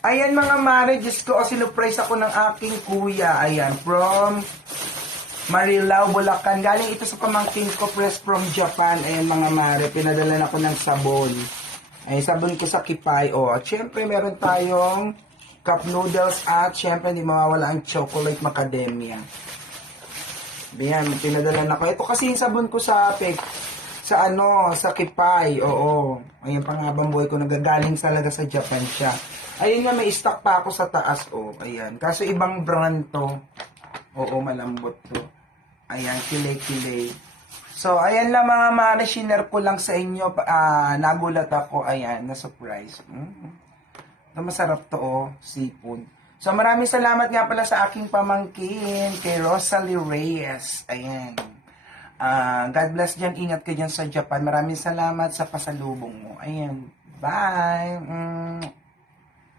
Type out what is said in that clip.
Ayan mga mare, Diyos ko, sinurprise ako ng aking kuya. Ayan, from Marilao, Bulacan. Galing ito sa pamangkin ko, press from Japan. Ayan mga mare, pinadala ako ng sabon. Ay, sabon ko sa Kipay. O, at syempre meron tayong cup noodles at syempre hindi mawawala ang chocolate macadamia. Ayan, pinadala ako. Ito kasi yung sabon ko sa sa Kipay. Oo. Ayan, panghabang buhay ko, nagagaling talaga sa Japan siya. Ayun nga, may stock pa ako sa taas. Oh, ayan. Kaso ibang brand to. Oo, malambot to. Ayan, kilay-kilay. So, ayan lang mga mare, shiner ko lang sa inyo. Nagulat ako, ayan, na-surprise. Ito masarap to, oh, sipon. So, maraming salamat nga pala sa aking pamangkin, kay Rosalie Reyes. Ayan. God bless dyan, ingat ka dyan sa Japan. Maraming salamat sa pasalubong mo. Ayan. Bye!